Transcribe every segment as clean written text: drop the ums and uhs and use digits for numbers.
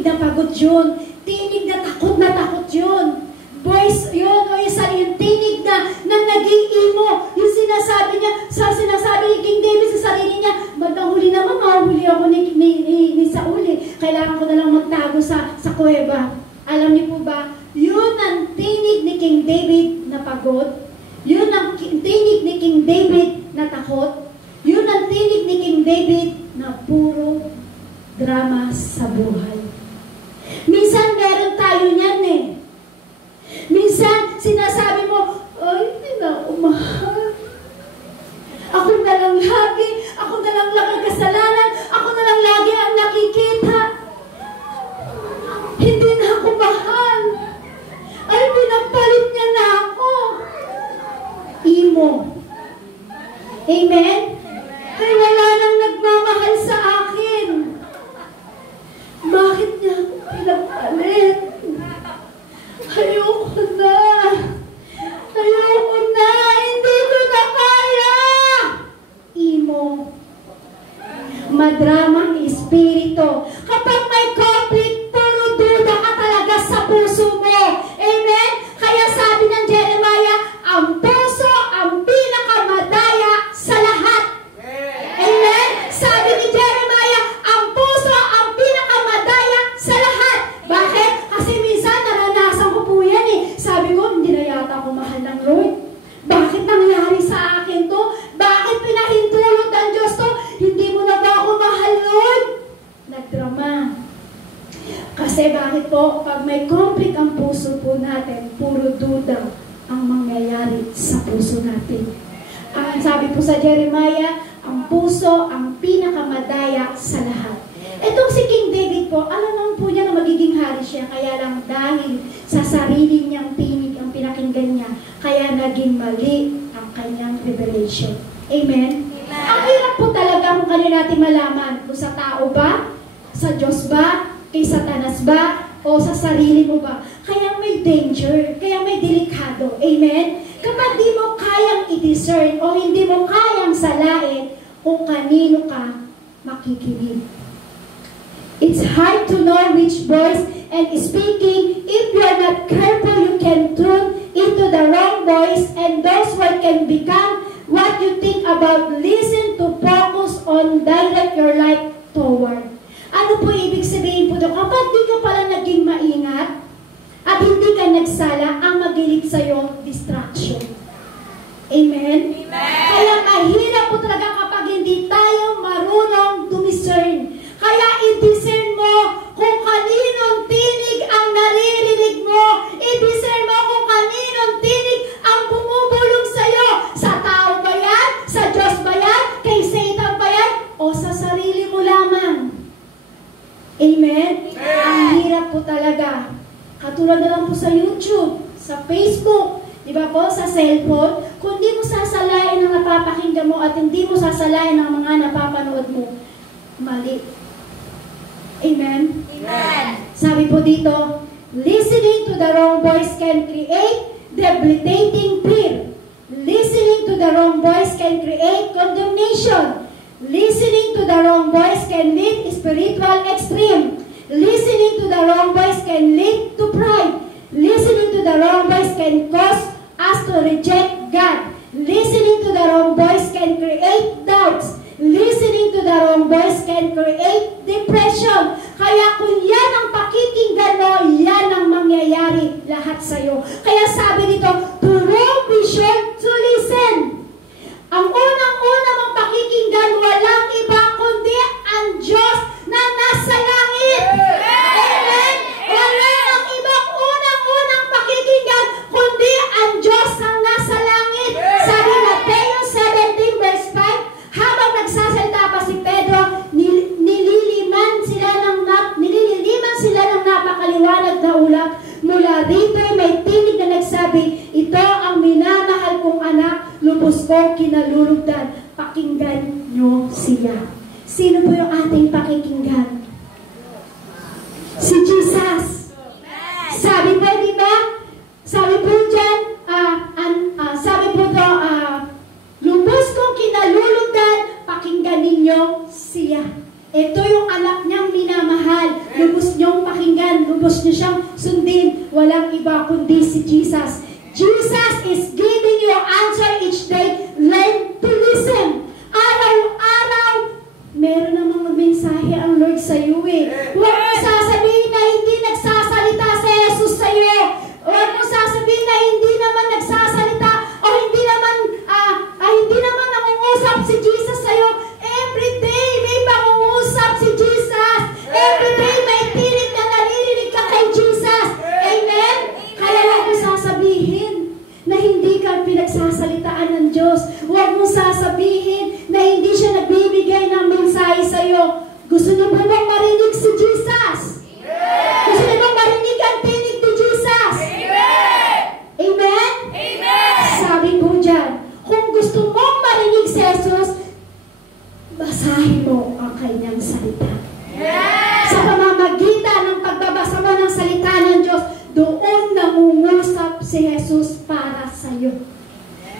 tinig na pagod yun. Tinig na takot yun. Voice yun, o yung tinig na nag-iimo. Yung sinasabi niya, sinasabi ni King David sa sarili niya, bandang huli naman, mahuli ako ni Saul. Kailangan ko na lang magtago sa kuweba. Alam niyo po ba, yun ang tinig ni King David na pagod. Yun ang tinig ni King David na takot. Yun ang tinig ni King David na puro drama sa buhay. Minsan meron tayo niyan eh. Minsan sinasabi mo, ay, hindi na ako mahal. Ako na lang lagi kasalanan. Ako na lang lagi ang nakikita. Hindi na ako mahal. Ay, pinagpalit niya na ako. Imo. Amen? Kaya wala nang nagmamahal sa akin. Bakit niya ako pinagpalit? Ayoko na. Hindi ko na kaya. Imo. Madrama ang espiritu. Kapag may conflict, puro duda ka talaga sa puso mo. Amen? Kaya sabi ng Jeremiah, ang puso ang pinakamadaya sa lahat. Amen? Sabi ni Jeremiah, ang puso ang pinakamadaya sa lahat. Bakit? Kasi minsan naranasan ko po yan eh. Sabi ko, hindi na yata ako mahal ng Lord. Bakit nangyari sa akin to? Bakit pinahintulot ng Diyos to? Hindi mo na ba ako mahal, Lord? Nagdrama. Kasi bakit po? Pag may conflict ang puso po natin, puro duda ang mangyayari sa puso natin. Sabi po sa Jeremiah, ang puso ang pinakamadaya sa lahat. Itong si King David po, alam naman po niya na magiging hari siya, kaya lang dahil sa sarili niyang tinig ang pinakinggan niya, kaya naging mali ang kanyang revelation. Amen? Amen. Ang hirap po talaga kung kanina natin malaman kung sa tao ba, sa Diyos ba, kay Satanas ba, o sa sarili mo ba. Kaya may danger, kaya may delikado. Amen? Kapag di mo kayang i-discern o hindi mo kayang salain kung kanino ka makikinig. It's hard to know which voice and speaking. If you are not careful, you can tune into the wrong voice, and those words can become what you think about. Listen to focus on direct your life toward. Ano po ibig sabihin po doon? Kapag di ka pala naging maingat at hindi ka nagsala, ang magilid sa'yo, distraction. Amen? Amen? Kaya mahirap po talaga kapag hindi tayo marunong dumiscern. Kaya i-discern mo kung kaninong tinig ang naririnig mo. I-discern mo kung kaninong tinig ang bumubulong sa'yo. Sa tao ba yan? Sa Diyos ba yan? Kay Satan ba yan? O sa sarili mo lamang? Amen? Ang hirap po talaga. Katulad na lang po sa YouTube, sa Facebook, di ba po, sa cellphone, kung di mo sasalain ang napapakinggan mo at hindi mo sasalain ang mga napapanood mo, mali. Amen? Amen. Sabi po dito, listening to the wrong voice can create debilitating fear. Listening to the wrong voice can create condemnation. Listening to the wrong voice can lead to spiritual extreme. Listening to the wrong voice can lead to pride. Listening to the wrong voice can cause us to reject God. Listening to the wrong voice can create doubts. Listening to the wrong voice can create depression. Kaya kung yan ang pakikinggan mo, yan ang mangyayari lahat sa'yo. Kaya sabi dito, to know, be sure to listen. Ang unang-una mong pakikinggan, walang iba kundi ang Diyos na nasa langit. Amen? Wala ang ibang unang-unang pakikinggan kundi ang Diyos na nasa langit. Sabi Mateo 17 verse 5, habang nagsasalita pa si Pedro, nililiman sila ng napakaliwanag na ulap. Mula rito may tinig na nagsabi, ito ang minamahal kong anak, lubos ko kinalulugdan. Pakinggan nyo siya. Sino po yung ating pakikinggan? Si Jesus. Sabi po, di ba? Sabi po dyan, sabi po do, lubos kong kinalulugdan, pakinggan ninyo siya. Ito yung anak niyang minamahal. Lubos niyong pakinggan. lubos niyo siyang sundin. Walang iba kundi si Jesus. Jesus is giving you answer each day. Learn to listen. Araw-araw, meron namang mensahe ang Lord sa iyo eh. Huwag mo sasabihin na hindi nagsasalita si Jesus sa iyo. Huwag mo sasabihin na hindi naman nagsasalita o hindi naman nangungusap si Jesus sa iyo. Every day may pangungusap si Jesus. Every day may tinig na naririnig ka kay Jesus. Amen? Kaya huwag mo sasabihin na hindi ka pinagsasalitaan ng Diyos. Huwag mo sasabihin na hindi siya nagbibigay ng mensahe sa iyo. Gusto niyo ba bang marinig si Jesus? Gusto niyo bang marinig ang tinig ni Jesus? Amen? Sabi po dyan, kung gusto mong marinig si Jesus, basahin mo ang kanyang salita. Sa pamamagitan ng pagbabasa mo ng salita ng Diyos, doon nangungusap si Jesus para sa iyo.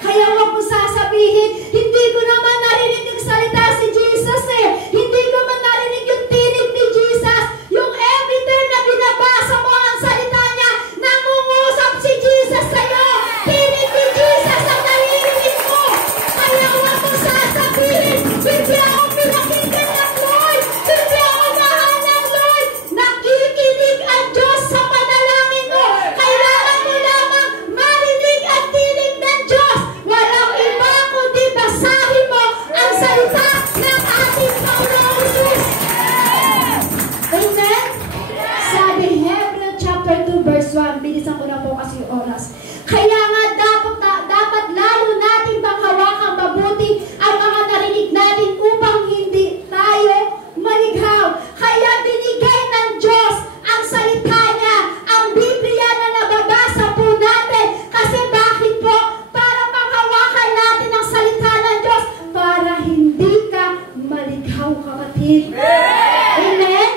Kaya huwag mo sasabihin, hindi ko naman narinig yung salita si Jesus eh. Hindi ko man narinig yung tinig ni Jesus. Yung every time na binabasa mo ang salita niya, nangungusap si Jesus sa iyo. Tinig ni Jesus ang naririnig mo. Kaya huwag mo sasabihin, hindi ako pinakinggan ng Lord. Hindi ako mahal ng Lord. Nakikinig ang Diyos sa panalangin mo. Kailangan mo lamang marinig ang tinig ng Diyos. Walang iba kundi basahin mo ang salita ng ating Panginoong Jesus. Amen? Sabi Hebrews chapter 2 verse 1, bilisan ko na po kasi yung oras. Kaya nga dapat lalo natin panghawakan mabuti ang mga narinig natin upang hindi tayo maligaw. Kaya binigay ng Diyos ang salita niya, ang Biblia na nababasa po natin. Kasi bakit po? Para panghawakan natin ang salita ng Diyos para hindi ka maligaw, kapatid. Amen?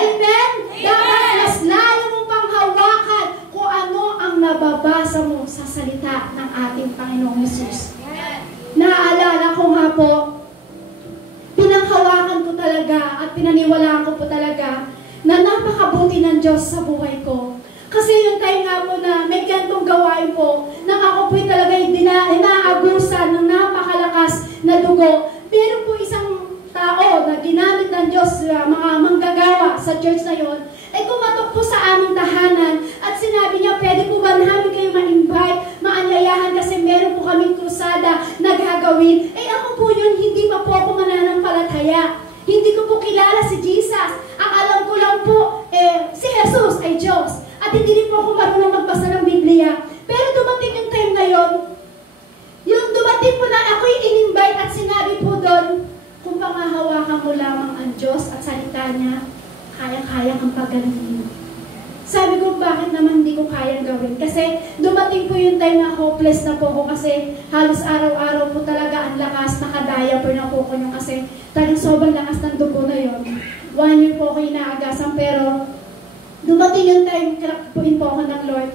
Amen? Dapat mas lalo mong panghawakan kung ano ang nababasa mo sa salita ng ating Panginoong Jesus. Naaalala ko nga po, pinanghawakan ko talaga at pinaniwalaan ko po talaga na napakabuti ng Diyos sa buhay ko. Kasi yung time nga po na may gantong gawain po, nang ako po'y talaga inaabusan ng napakalakas na dugo. Meron po isang tao na ginamit ng Diyos, mga manggagawa sa church na yon, ay kumatok po sa aming tahanan at sinabi niya, pwede po ba namin kayo ma-invite, maanyayahan kasi meron po kaming krusada na gagawin. Eh ako po yun, hindi pa po ako mananampalataya. Hindi ko po kilala si Jesus. Ang alam ko lang po, si Jesus ay Diyos. At hindi rin po ako marunong magbasa ng Biblia. Pero dumating yung time na yon, yung dumating po na ako'y in-invite at sinabi po doon, kung pangahawakan mo lamang ang Diyos at salita niya, kaya-kaya kang pagalingin. Sabi ko, bakit naman hindi ko kayang gawin? Kasi dumating po yung time na hopeless na po ko kasi halos araw-araw po talaga ang lakas, nakadiaper na po ko yung kasi talagang sobrang lakas ng dugo na yon. 1 year po ko inaagasan pero dumating yung time, kinakupuin po ako ng Lord.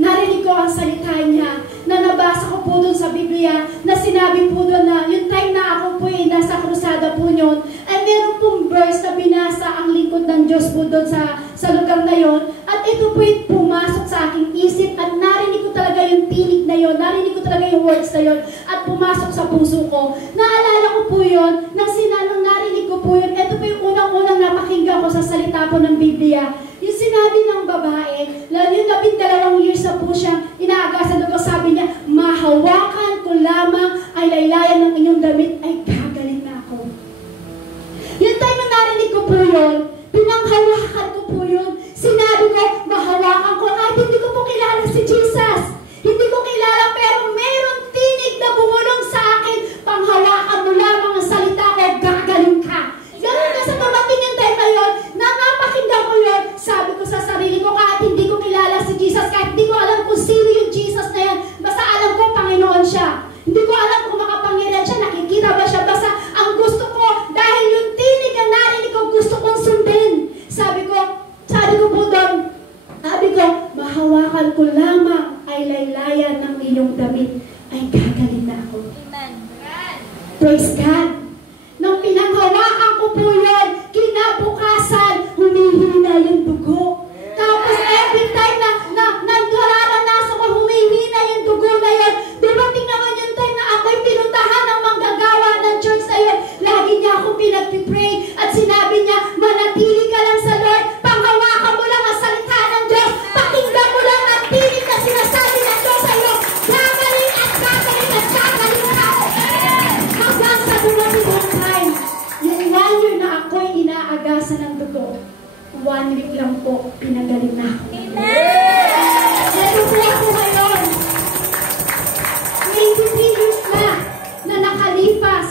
Narinig ko ang salita niya, na nabasa ko po doon sa Biblia, na sinabi po doon na yung time na ako po nasa krusada po yun, ay meron pong verse na binasa ang lingkod ng Diyos po doon sa lugar na yon. At ito po pumasok sa aking isip at narinig ko talaga yung tinig na yon, narinig ko talaga yung words na yon at pumasok sa puso ko. Naalala ko po yun, nang narinig ko po yun, ito po yung unang-unang napakinggan ko sa salita po ng Biblia. Yung sinabi ng babae, lalo yung 12 years na po siya, inaagasan ako, sabi niya, mahawakan ko lamang ay laylayan ng inyong damit, ay gagaling na ako. Yung time na narinig ko po yun, pinanghawakan ko po yun, sinabi ko, mahawakan ko, kahit hindi ko po kilala si Jesus. Hindi ko kilala, pero meron tinig na bumulong sa akin, panghawakan mo lamang ang salita ko, gagaling ka. Ganun na sa dumating yung time na yun, na napakinggan ko yun, sabi ko sa sarili ko, kahit hindi ko kilala si Jesus, kahit hindi ko alam kung sino yung Jesus na yan, basta alam ko, Panginoon siya. Hindi ko alam kung makapangyarihan siya, nakikita ba siya, basta ang gusto ko, dahil yung tinig ang narinig ko, gusto kong sundin. Sabi ko po doon, sabi ko, mahawakan ko lamang ay laylayan ng iyong damit, ay gagaling na ako. Amen. Praise God. Nang pinanghawakan ko po yun, kinabukasan, humihina yung dugo. po, 1 week lang po, pinagaling na ako. Amen! Ito po ako ngayon. 23 years na nakalipas,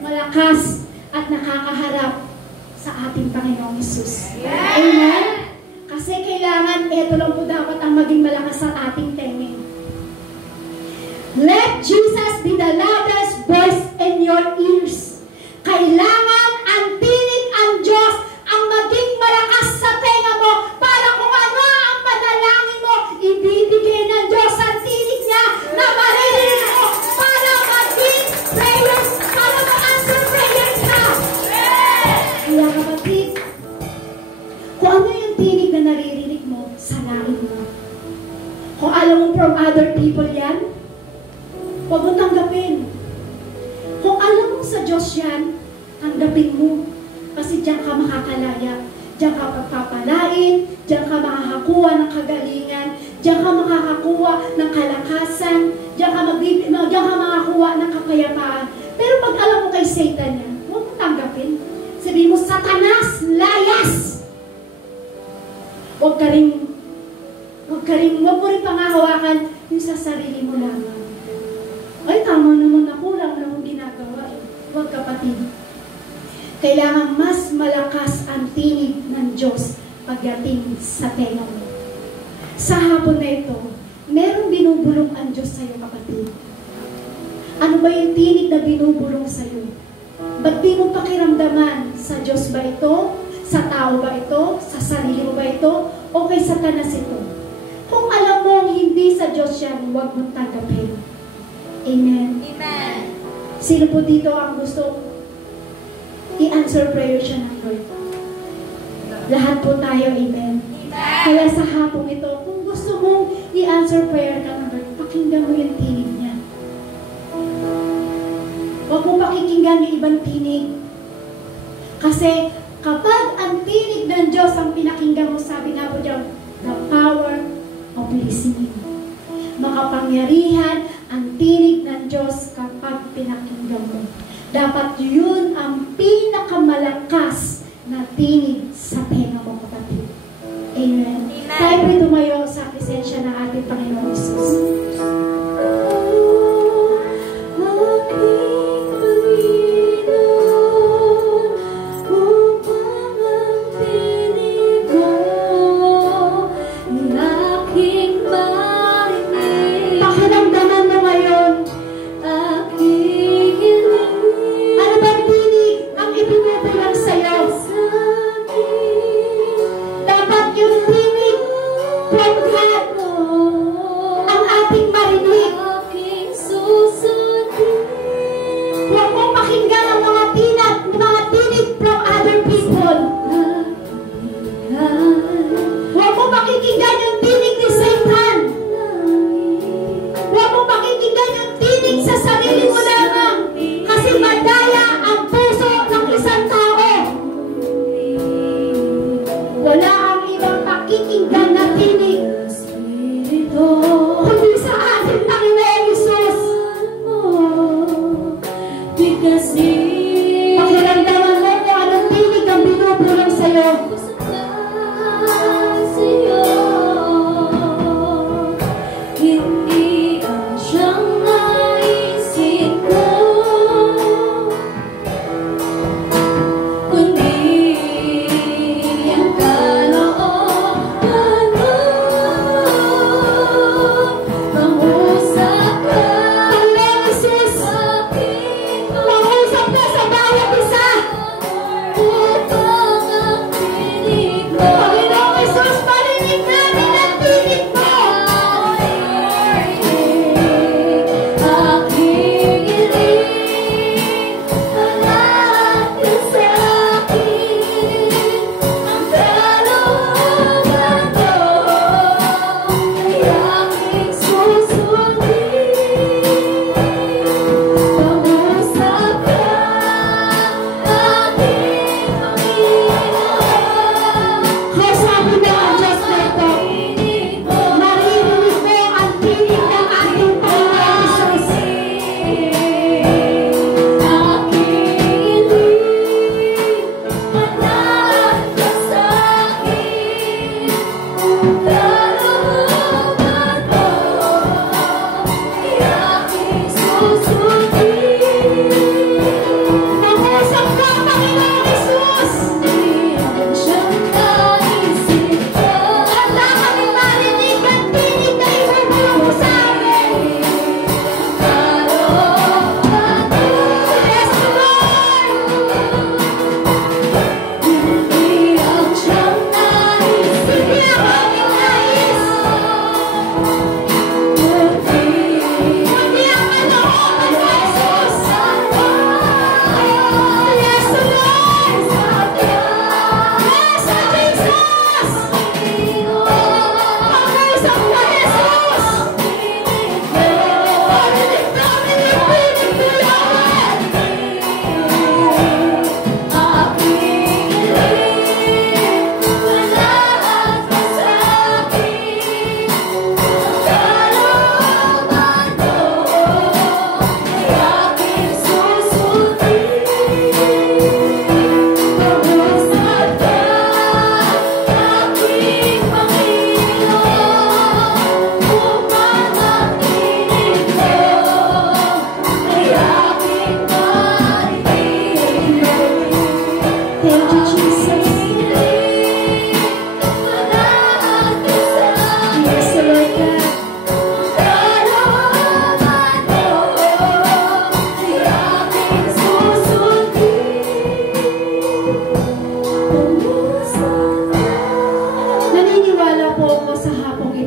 malakas at nakakaharap sa ating Panginoong Hesus. Amen? Kasi kailangan, ito lang po dapat ang maging malakas sa ating tenging. Let Jesus be the loudest voice in your ears. Kailangan ang tinig ang Diyos ang maging malakas sa tenga mo para kung ano ang panalangin mo, ibibigay ng Diyos ang tinig niya na maririnig mo para maging prayers, para ma-answer prayers ka. Kaya kapatid, kung ano yung tinig na naririnig mo, sanain mo. Kung alam mo from other people yan, huwag mo tanggapin. Kung alam mo sa Diyos yan, tanggapin mo. Kasi diyan ka makakalaya. Diyan ka pagpapalain, diyan ka makakakuha ng kagalingan, diyan ka makakakuha ng kalakasan, diyan ka makakuha ng kapayapaan. Pero pag alam mo kay Satan yan, huwag mo tanggapin. Sabihin mo, Satanas, layas! Huwag mo rin pangahawakan yung sa sarili mo lamang. Ay, tama naman ako, lang akong ginagawa eh. Huwag kapatid. Kailangan mas malakas ang tinig ng Diyos pagdating sa tenga mo. Sa hapon na ito, merong binubulong ang Diyos sa iyo, kapatid. Ano ba yung tinig na binubulong sa iyo? Ba't di mo pakiramdaman? Sa Diyos ba ito? Sa tao ba ito? Sa sarili mo ba ito? O kay Satanas ito? Kung alam mo hindi sa Diyos yan, huwag mong tanggapin. Amen. Amen. Sino po dito ang gusto i-answer prayer siya ng Lord? Lahat po tayo, amen. Kaya sa hapong ito, kung gusto mong i-answer prayer ka ng Lord, pakinggan mo yung tinig niya. Huwag mo pakikinggan yung ibang tinig. Kasi kapag ang tinig ng Diyos ang pinakinggan mo, sabi nga po dyan, the power of listening. Makapangyarihan ang tinig ng Diyos kapag pinakinggan mo. Dapat yun ang pinakamalakas na tinig sa tenga mo, kapatid. Amen. Tayo po'y tumayo sa presensya ng ating Panginoong Hesus.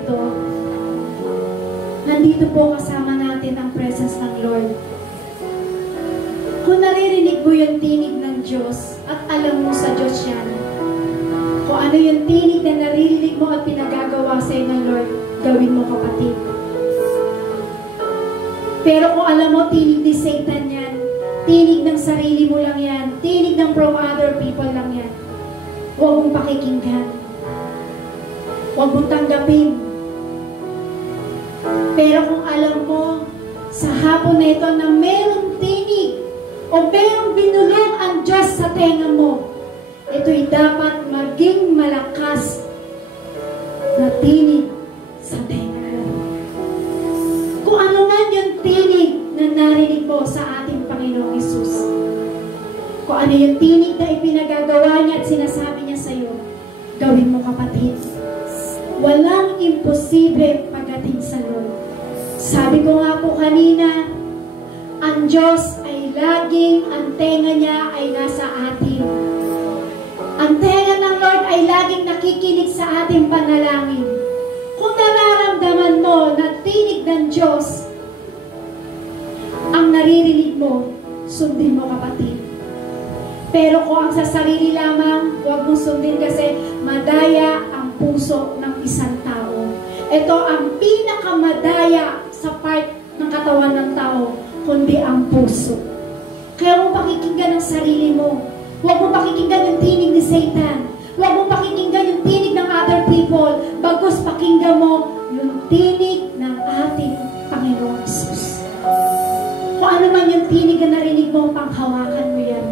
ito, nandito po kasama natin ang presence ng Lord. Kung naririnig mo yung tinig ng Diyos at alam mo sa Diyos yan, kung ano yung tinig na naririnig mo at pinagagawa sa ng Lord, gawin mo, kapatid. Pero kung alam mo, tinig ni Satan yan, tinig ng sarili mo lang yan, tinig ng from other people lang yan, huwag mong pakikinggan. Huwag mong tanggapin. Pero kung alam mo, sa hapon na ito na mayroong tinig o mayroong binulong ang Diyos sa tenga mo, ito'y dapat maging malakas na tinig sa tenga mo. Kung ano man yung tinig na narinig mo sa ating Panginoong Hesus, kung ano yung tinig na ipinagagawa niya at sinasabi niya sa iyo, gawin mo, kapatid. Walang imposible pagdating sa Lord. Sabi ko nga po kanina, ang Diyos ay laging, ang tenga niya ay nasa atin. Ang tenga ng Lord ay laging nakikinig sa ating panalangin. Kung nararamdaman mo na tinig ng Diyos ang naririnig mo, sundin mo, kapatid. Pero kung ang sa sarili lamang, huwag mong sundin kasi madaya ang puso ng isang tao. Ito ang pinakamadaya sa part ng katawan ng tao, kundi ang puso. Kaya mo pakikinggan ang sarili mo. Huwag mo pakikinggan yung tinig ni Satan. Huwag mo pakikinggan yung tinig ng other people. Bagkus pakinggan mo yung tinig ng ating Panginoong Hesus. Kung ano man yung tinig na narinig mo, panghawakan mo yan.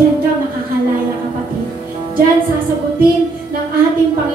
Diyan ka makakalaya, kapatid. Diyan sasagutin ng ating Panginoon.